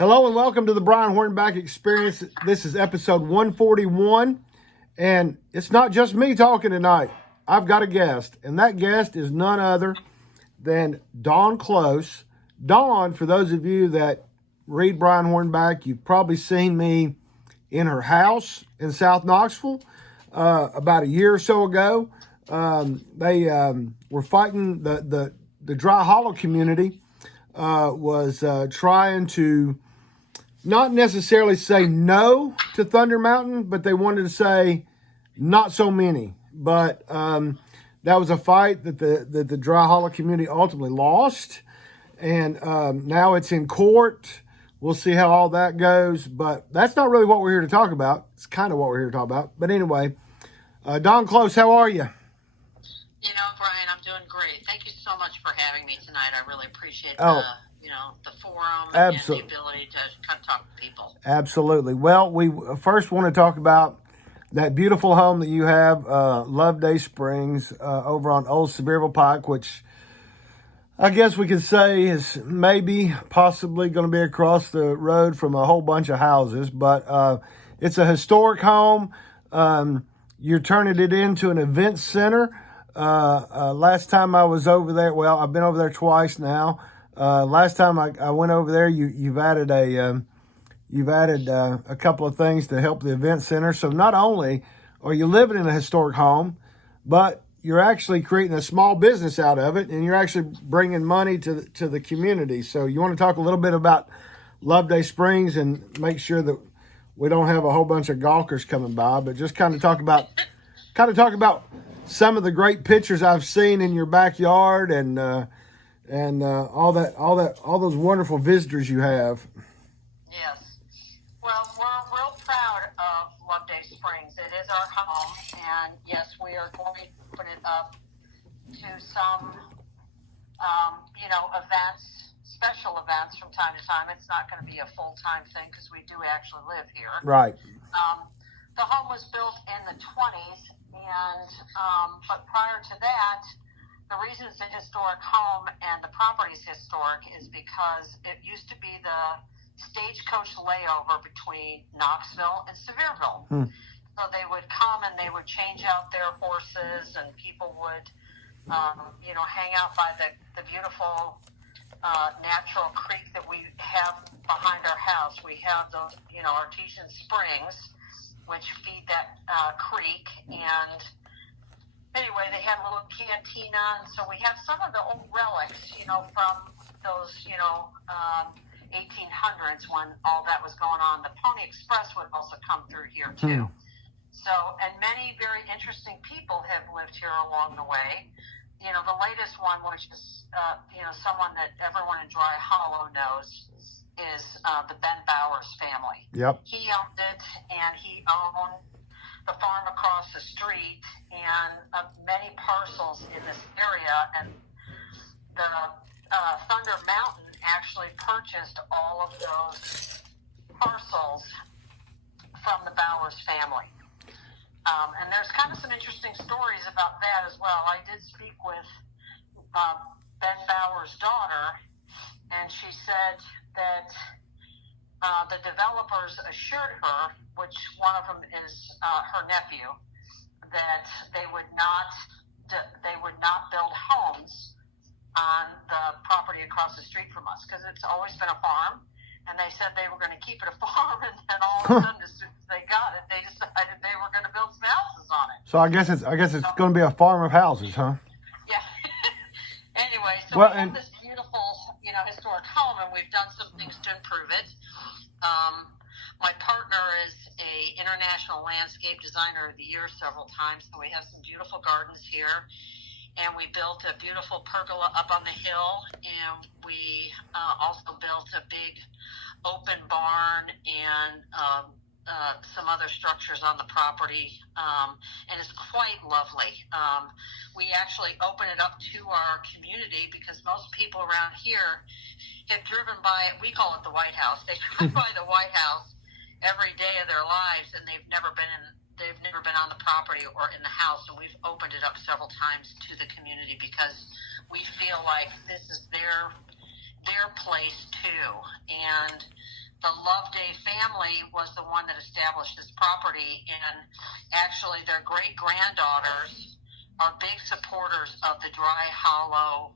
Hello and welcome to the Brian Hornback Experience. This is episode 141, and it's not just me talking tonight. I've got a guest, and that guest is none other than Dawn Close. Dawn, for those of you that read Brian Hornback, you've probably seen me in her house in South Knoxville about a year or so ago. They were fighting the Dry Hollow community. Was trying to not necessarily say no to Thunder Mountain, but they wanted to say not so many. But that was a fight that the Dry Hollow community ultimately lost, and now it's in court. We'll see how all that goes, but that's not really what we're here to talk about. It's kind of what we're here to talk about. But anyway, Dawn Close, how are you? You know, Brian, I'm doing great. Thank you so much for having me tonight. I really appreciate the forum and the ability to come talk to people. Absolutely. Well, we first want to talk about that beautiful home that you have, Loveday Springs, over on Old Sevierville Pike, which I guess we could say is possibly going to be across the road from a whole bunch of houses, but it's a historic home. You're turning it into an event center. Last time I was over there, well, I've been over there twice now. Last time I went over there, you've added a couple of things to help the event center. So not only are you living in a historic home, but you're actually creating a small business out of it, and you're actually bringing money to the community. So you want to talk a little bit about Loveday Springs and make sure that we don't have a whole bunch of gawkers coming by, but just kind of talk about some of the great pictures I've seen in your backyard and all those wonderful visitors you have. Yes. Well, we're real proud of Loveday Springs. It is our home, and yes, we are going to put it up to some, events, special events from time to time. It's not going to be a full-time thing because we do actually live here. Right. The home was built in the 20s, but prior to that, the reason it's a historic home and the property's historic is because it used to be the stagecoach layover between Knoxville and Sevierville. So they would come and they would change out their horses, and people would, hang out by the beautiful natural creek that we have behind our house. We have those, artesian springs, which feed that creek. And anyway, they had a little cantina, and so we have some of the old relics, from those, 1800s when all that was going on. The Pony Express would also come through here too. So, and many very interesting people have lived here along the way. The latest one, which is, someone that everyone in Dry Hollow knows, is the Ben Bowers family. Yep. He owned it, and he owned the farm across the street and many parcels in this area. And the Thunder Mountain actually purchased all of those parcels from the Bowers family. And there's kind of some interesting stories about that as well. I did speak with Ben Bowers' daughter, and she said that the developers assured her, which one of them is her nephew, that they would not build homes on the property across the street from us, because it's always been a farm. And they said they were going to keep it a farm, and then all of a sudden, as soon as they got it, they decided they were going to build some houses on it. So I guess it's going to be a farm of houses, huh? Yeah. Anyway, so we have this beautiful, historic home, and we've done some things to improve it. My partner is a international landscape designer of the year several times, so we have some beautiful gardens here. And we built a beautiful pergola up on the hill, and we also built a big open barn and some other structures on the property, and it's quite lovely. We actually open it up to our community because most people around here have driven by it. We call it the White House. They drive by the White House every day of their lives, and they've never been on the property or in the house, and we've opened it up several times to the community because we feel like this is their place too. And the Loveday family was the one that established this property, and actually their great-granddaughters are big supporters of the Dry Hollow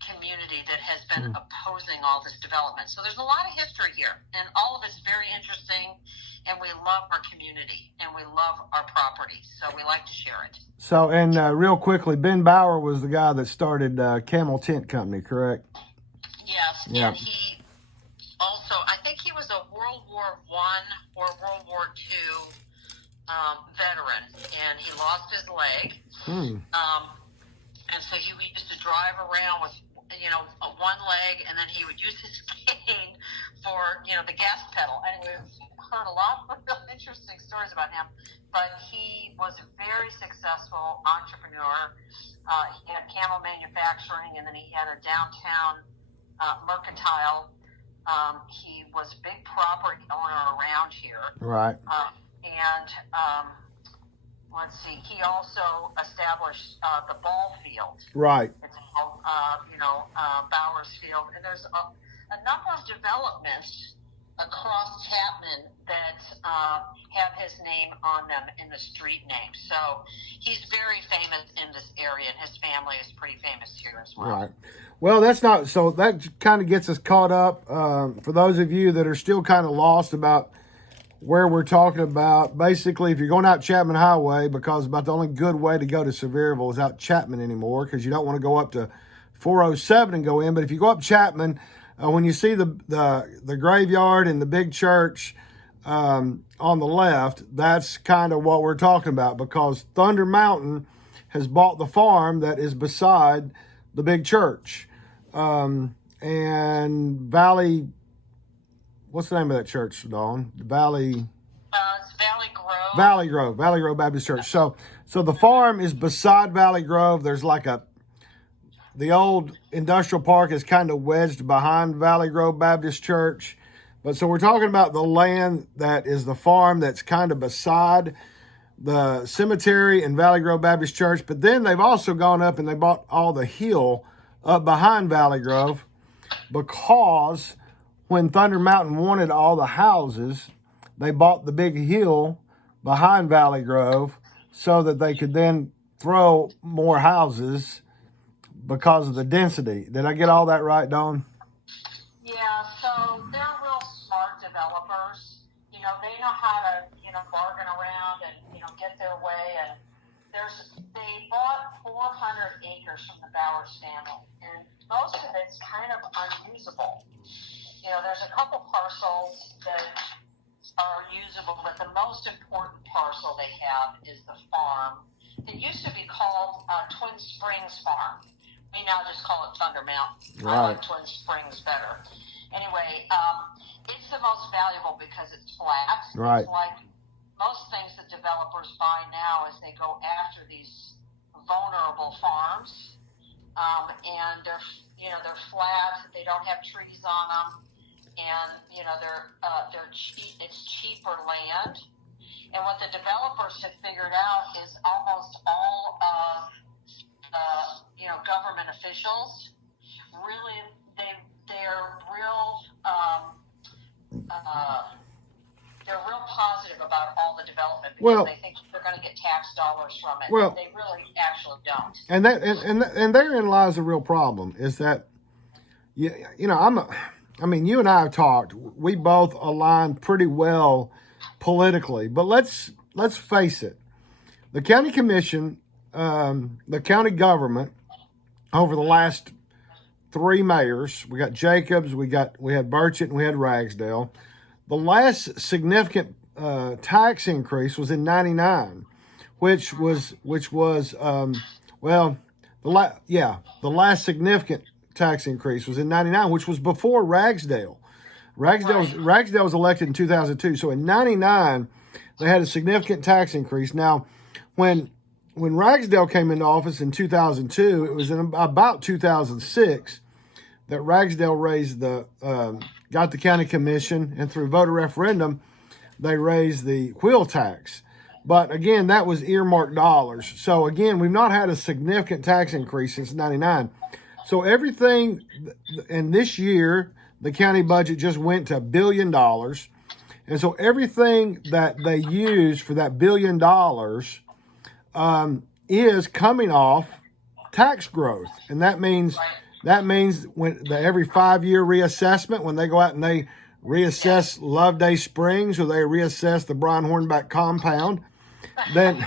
community that has been opposing all this development. So there's a lot of history here, and all of it's very interesting, and we love our community, and we love our property, so we like to share it. So, and real quickly, Ben Bauer was the guy that started Camel Tent Company, correct? Yes, Yeah. and he also, I think he was a World War I or World War II veteran, and he lost his leg. And so he used to drive around with, one leg, and then he would use his cane for, the gas pedal. Anyway, we've heard a lot of really interesting stories about him, but he was a very successful entrepreneur. He had camel manufacturing, and then he had a downtown mercantile. He was a big property owner around here. Right. Let's see, he also established the ball field. Right. It's called, Bowers Field. And there's a number of developments across Chapman that have his name on them in the street name. So he's very famous in this area, and his family is pretty famous here as well. Right. Well, that's not, so that kind of gets us caught up. For those of you that are still kind of lost about where we're talking about, basically, if you're going out Chapman Highway, because about the only good way to go to Sevierville is out Chapman anymore, because you don't want to go up to 407 and go in. But if you go up Chapman, when you see the graveyard and the big church on the left, that's kind of what we're talking about, because Thunder Mountain has bought the farm that is beside the big church. And Valley, what's the name of that church, Dawn? It's Valley Grove. Valley Grove Baptist Church. So the farm is beside Valley Grove. There's like the old industrial park is kind of wedged behind Valley Grove Baptist Church. But so we're talking about the land that is the farm that's kind of beside the cemetery and Valley Grove Baptist Church. But then they've also gone up and they bought all the hill up behind Valley Grove, because when Thunder Mountain wanted all the houses, they bought the big hill behind Valley Grove so that they could then throw more houses because of the density. Did I get all that right, Dawn? Yeah, so they're real smart developers. They know how to, bargain around and, get their way. And they bought 400 acres from the Bowers family, and most of it's kind of unusable. There's a couple parcels that are usable, but the most important parcel they have is the farm. It used to be called Twin Springs Farm. We now just call it Thunder Mountain. Right. I like Twin Springs better. Anyway, it's the most valuable because it's flat. Right. It's like most things that developers buy now is they go after these vulnerable farms, and they're flat. They don't have trees on them. And they're cheap. It's cheaper land, and what the developers have figured out is almost all of the government officials really they're real positive about all the development, because they think they're going to get tax dollars from it. Well, they really actually don't. And therein lies a real problem, is that you and I have talked. We both align pretty well politically, but let's face it. The county commission, the county government, over the last 3 mayors, we got Jacobs, we had Burchett, and we had Ragsdale. The last significant tax increase was in '99, which was the last significant tax increase was in '99, which was before Ragsdale. Ragsdale was elected in 2002. So in '99, they had a significant tax increase. Now, when Ragsdale came into office in 2002, it was in about 2006 that Ragsdale got the county commission, and through voter referendum, they raised the wheel tax. But again, that was earmarked dollars. So again, we've not had a significant tax increase since '99. So everything, and this year, the county budget just went to $1 billion. And so everything that they use for that $1 billion is coming off tax growth. And that means when every 5-year reassessment, when they go out and they reassess Loveday Springs or they reassess the Brian Hornback compound, then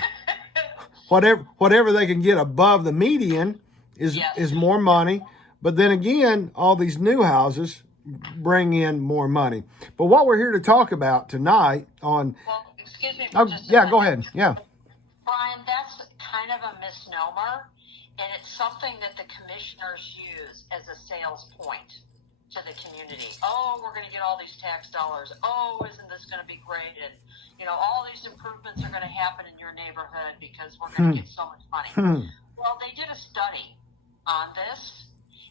whatever they can get above the median is more money. But then again, all these new houses bring in more money. But what we're here to talk about tonight on... Well, excuse me. Go ahead. Yeah. Brian, that's kind of a misnomer, and it's something that the commissioners use as a sales point to the community. Oh, we're going to get all these tax dollars. Oh, isn't this going to be great? And, all these improvements are going to happen in your neighborhood because we're going to get so much money. Well, they did a study on this,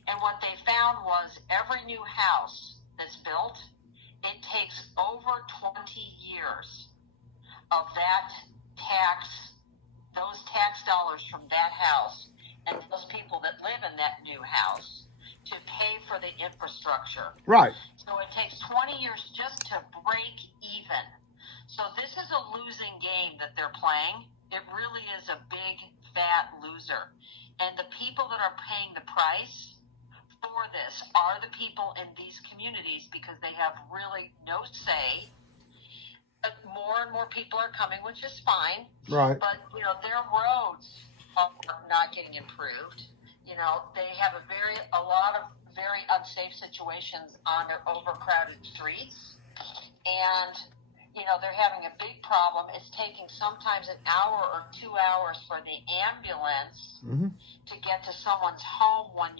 and what they found was every new house that's built, it takes over 20 years of those tax dollars from that house and those people that live in that new house to pay for the infrastructure. Right. So it takes 20 years just to break even. So this is a losing game that they're playing. It really is a big, fat loser. And the people that are paying the price for this are the people in these communities because they have really no say. But more and more people are coming, which is fine. Right. But, their roads are not getting improved. They have a lot of very unsafe situations on their overcrowded streets. And, they're having a big problem. It's taking sometimes an hour or 2 hours for the ambulance to get to someone's home when,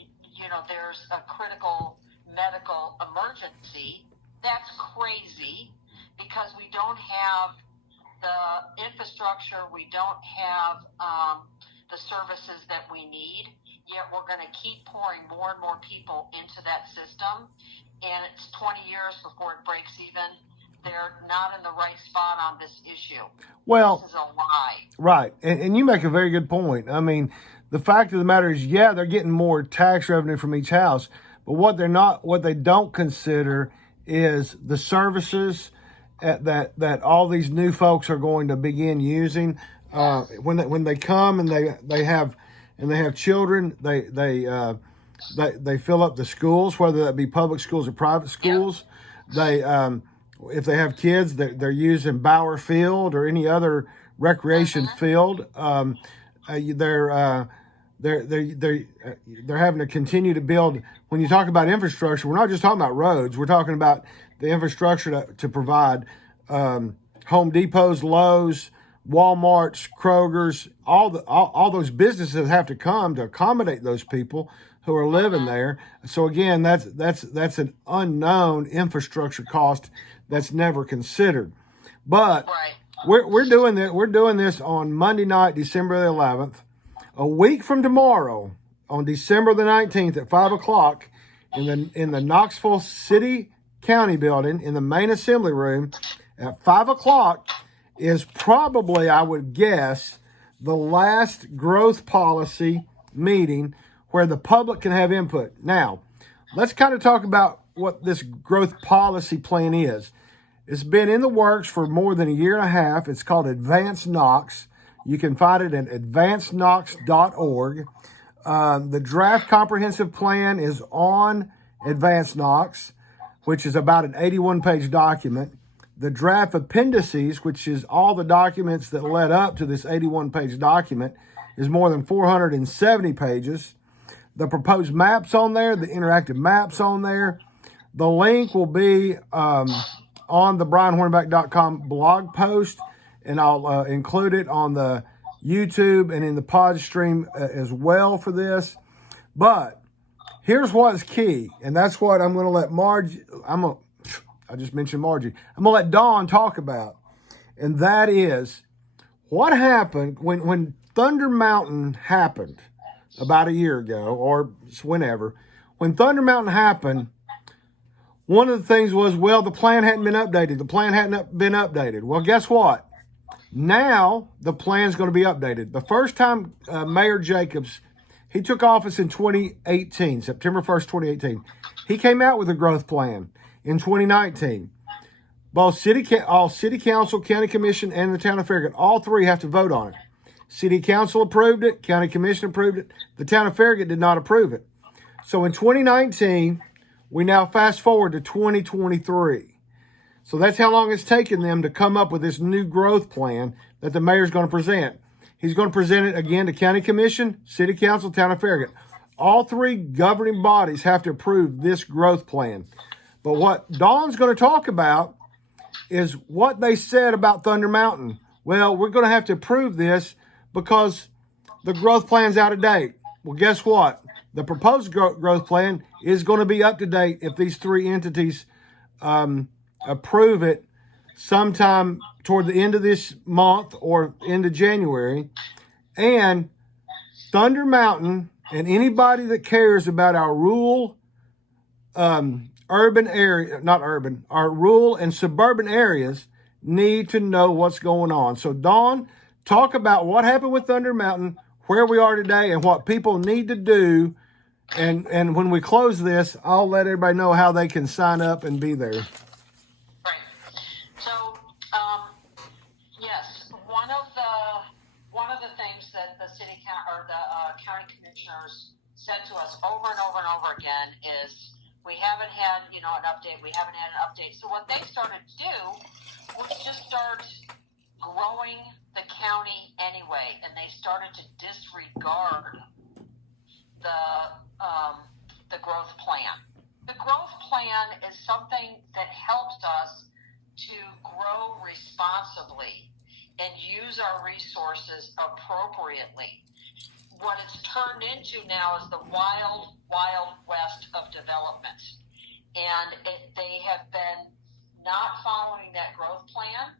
there's a critical medical emergency. That's crazy because we don't have the infrastructure. We don't have the services that we need. Yet we're going to keep pouring more and more people into that system. And it's 20 years before it breaks even. They're not in the right spot on this issue. Well, this is a lie. Right. And you make a very good point. I mean, the fact of the matter is, they're getting more tax revenue from each house, but what they don't consider is the services that all these new folks are going to begin using. When they come and they have children, they fill up the schools, whether that be public schools or private schools. They if they have kids, they're using Bauer Field or any other recreation field. They're having to continue to build. When you talk about infrastructure, we're not just talking about roads. We're talking about the infrastructure to provide Home Depots, Lowe's, Walmart's, Kroger's, all those businesses have to come to accommodate those people who are living there. So again, that's an unknown infrastructure cost that's never considered. But we're doing this on Monday night, December the 11th. A week from tomorrow, on December the 19th at 5:00 in the Knoxville City County Building in the main assembly room at 5:00 is probably, I would guess, the last growth policy meeting where the public can have input. Now, let's kind of talk about what this growth policy plan is. It's been in the works for more than a year and a half. It's called Advance Knox. You can find it at advanceknox.org. The draft comprehensive plan is on Advance Knox, which is about an 81-page document. The draft appendices, which is all the documents that led up to this 81-page document, is more than 470 pages. The proposed maps on there, the interactive maps on there. The link will be on the brianhornback.com blog post, and I'll include it on the YouTube and in the pod stream as well for this. But here's what's key, and that's what I'm going to let I just mentioned Margie. I'm going to let Dawn talk about, and that is what happened when Thunder Mountain happened about a year ago or whenever. When Thunder Mountain happened, one of the things was, the plan hadn't been updated. The plan hadn't been updated. Well, guess what? Now the plan's going to be updated. The first time Mayor Jacobs, he took office in 2018, September 1st, 2018. He came out with a growth plan in 2019. Both all city council, county commission, and the town of Farragut, all three have to vote on it. City council approved it, county commission approved it, the town of Farragut did not approve it. So in 2019, we now fast forward to 2023. So that's how long it's taken them to come up with this new growth plan that the mayor's going to present. He's going to present it again to county commission, city council, town of Farragut. All three governing bodies have to approve this growth plan. But what Dawn's going to talk about is what they said about Thunder Mountain. Well, we're going to have to approve this because the growth plan's out of date. Well, guess what? The proposed growth plan is going to be up to date if these three entities approve it sometime toward the end of this month or into January. And Thunder Mountain and anybody that cares about our rural urban area, our rural and suburban areas need to know what's going on. So Dawn, talk about what happened with Thunder Mountain, where we are today, and what people need to do. And when we close this, I'll let everybody know how they can sign up and be there. Right. So, yes, one of the things that the county commissioners said to us over and over and over again is, we haven't had, an update. We haven't had an update. So what they started to do was just start growing the county anyway, and they started to disregard the growth plan. The growth plan is something that helps us to grow responsibly and use our resources appropriately. What it's turned into now is the wild, wild west of development. And they have been not following that growth plan.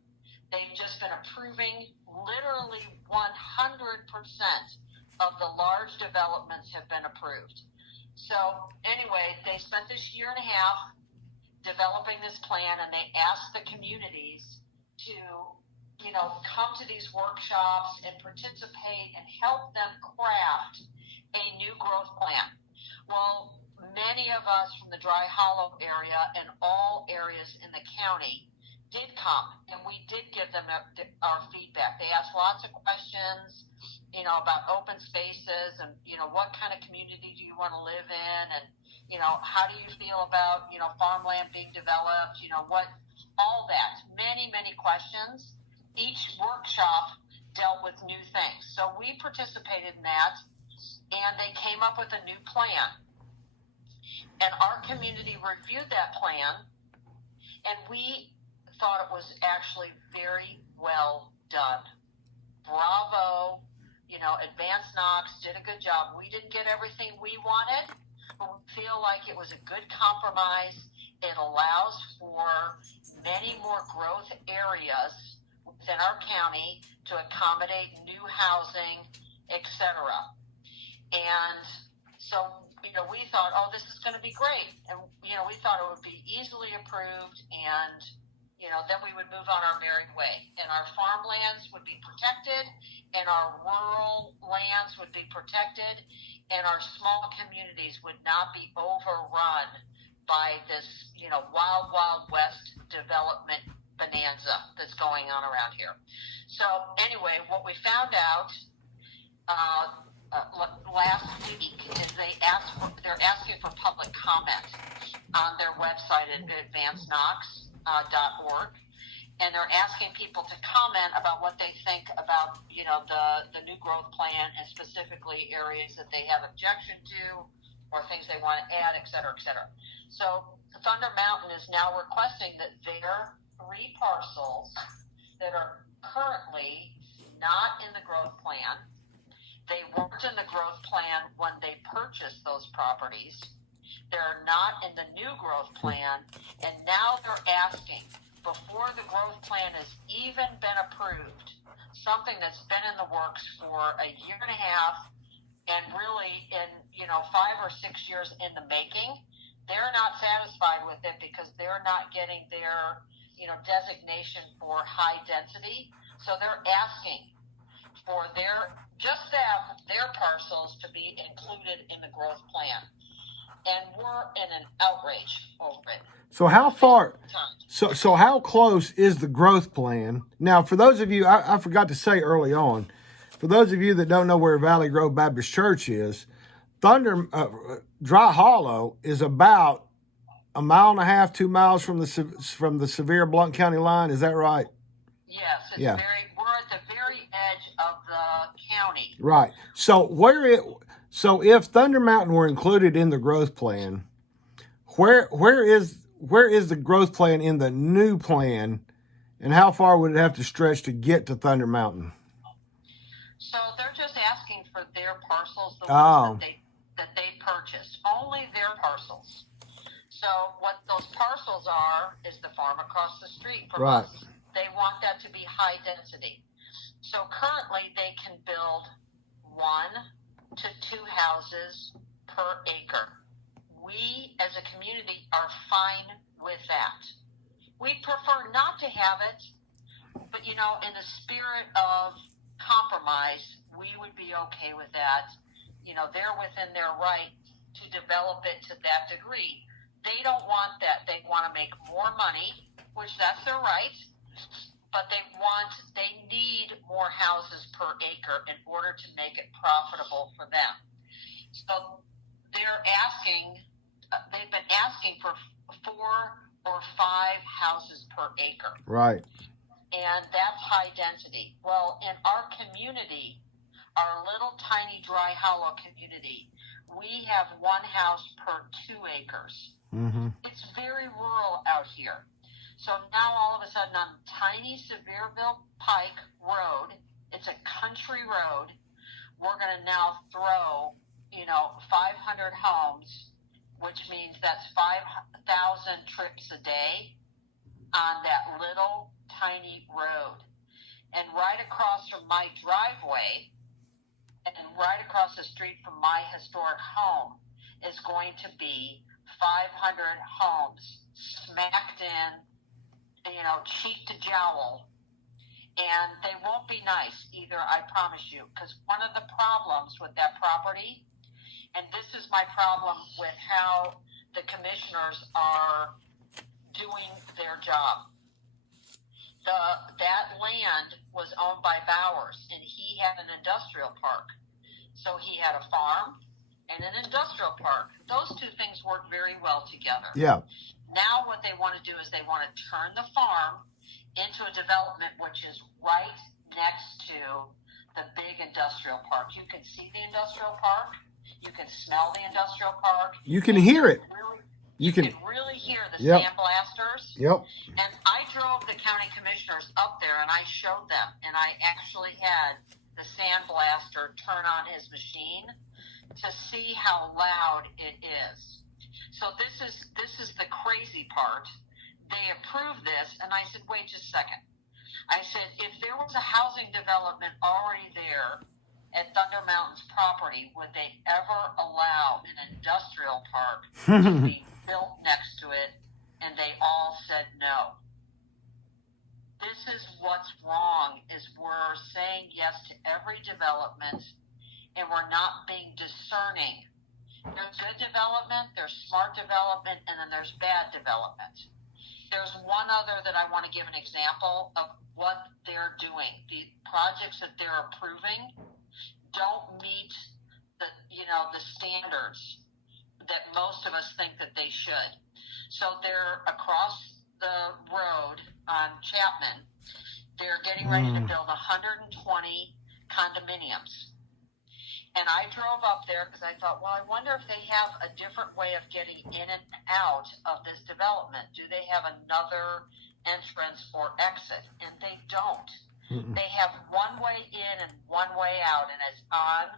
They've just been approving literally 100% of the large developments have been approved. So anyway, they spent this year and a half developing this plan, and they asked the communities to come to these workshops and participate and help them craft a new growth plan. Well, many of us from the Dry Hollow area and all areas in the county did come, and we did give them our feedback. They asked lots of questions, about open spaces and, what kind of community do you want to live in, and, how do you feel about, farmland being developed, all that. Many, many questions. Each workshop dealt with new things. So we participated in that, and they came up with a new plan. And our community reviewed that plan, and we thought it was actually very well done. Bravo. Advanced Knox did a good job. We didn't get everything we wanted, but we feel like it was a good compromise. It allows for many more growth areas within our county to accommodate new housing, etc. And so, we thought, this is going to be great. And, we thought it would be easily approved, and, then we would move on our merry way. And our farmlands would be protected, and our rural lands would be protected, and our small communities would not be overrun by this, wild, wild west development bonanza that's going on around here. So anyway, what we found out last week is they're asking for public comment on their website at advancedknox.org, and they're asking people to comment about what they think about the new growth plan, and specifically areas that they have objection to or things they want to add, et cetera, et cetera. So Thunder Mountain is now requesting that their 3 parcels that are currently not in the growth plan, they weren't in the growth plan when they purchased those properties, they're not in the new growth plan, and now they're asking, before the growth plan has even been approved, something that's been in the works for a year and a half, and really in 5 or 6 years in the making, they're not satisfied with it because they're not getting their designation for high density. So they're asking for their parcels to be included in the growth plan. and we're in an outrage over it. So how far? So how close is the growth plan? Now, for those of you, I forgot to say early on, for those of you that don't know where Valley Grove Baptist Church is, Dry Hollow is about 1.5 miles, 2 miles from the Sevier Blount County line. Is that right? Yes, we're at the very edge of the county. Right. So if Thunder Mountain were included in the growth plan, where is the growth plan in the new plan, and how far would it have to stretch to get to Thunder Mountain? So they're just asking for their parcels, the ones that they purchased, only their parcels. So what those parcels are is the farm across the street from us. They want that to be high density. So currently they can build 1 to 2 houses per acre. We as a community are fine with that. We prefer not to have it, but in the spirit of compromise, we would be okay with that. They're within their right to develop it to that degree. They don't want that. They want to make more money, which that's their right, but they need more houses per acre in order to make it profitable for them. So they've been asking for 4 or 5 houses per acre. Right. And that's high density. Well, in our community, our little tiny Dry Hollow community, we have 1 house per 2 acres. Mm-hmm. It's very rural out here. So now all of a sudden on tiny Sevierville Pike Road, it's a country road, we're going to now throw, 500 homes, which means that's 5,000 trips a day on that little tiny road. And right across from my driveway and right across the street from my historic home is going to be 500 homes smacked in, cheek to jowl. And they won't be nice either, I promise you, because one of the problems with that property, and this is my problem with how the commissioners are doing their job. That land was owned by Bowers, and he had an industrial park. So he had a farm and an industrial park. Those two things work very well together. Yeah. Now what they want to do is they want to turn the farm into a development which is right next to the big industrial park. You can see the industrial park. You can smell the industrial park. You can hear it. You can really hear the sandblasters. Yep. And I drove the county commissioners up there and I showed them, and I actually had the sandblaster turn on his machine to see how loud it is. So this is the crazy part. They approved this, and I said, wait just a second. I said, if there was a housing development already there at Thunder Mountain's property, would they ever allow an industrial park to be built next to it? And they all said no. This is what's wrong, is we're saying yes to every development, and we're not being discerning. There's good development, there's smart development, and then there's bad development. There's one other that I want to give an example of what they're doing. The projects that they're approving don't meet the standards that most of us think that they should. So they're across the road on Chapman. They're getting ready to build 120 condominiums. And I drove up there because I thought, well, I wonder if they have a different way of getting in and out of this development. Do they have another entrance or exit? And they don't. Mm-mm. They have one way in and one way out, and it's on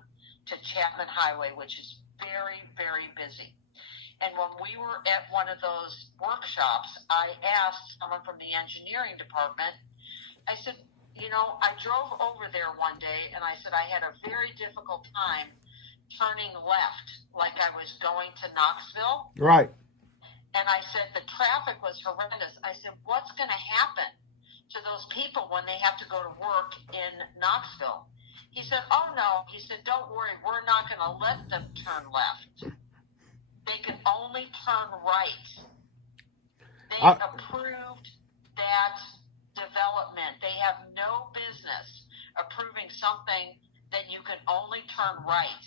to Chapman Highway, which is very, very busy. And when we were at one of those workshops, I asked someone from the engineering department, I said, I drove over there one day, and I said I had a very difficult time turning left like I was going to Knoxville. Right. And I said the traffic was horrendous. I said, what's going to happen to those people when they have to go to work in Knoxville? He said, oh, no. He said, don't worry. We're not going to let them turn left. they can only turn right. They I- approved that development. They have no business approving something that you can only turn right.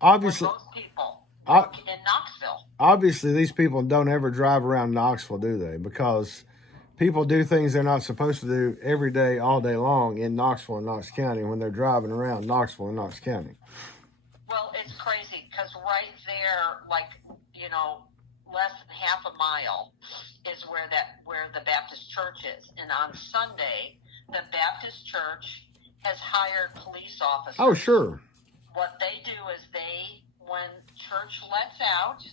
Obviously, Most people work in Knoxville. obviously, these people don't ever drive around Knoxville, do they? Because people do things they're not supposed to do every day, all day long in Knoxville and Knox County when they're driving around Knoxville and Knox County. Well, it's crazy because right there, like, less than half a mile is where the Baptist church is. And on Sunday, the Baptist church has hired police officers. Oh, sure. What they do is when church lets out,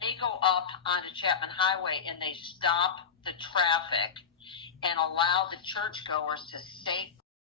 they go up onto Chapman Highway and they stop the traffic and allow the churchgoers to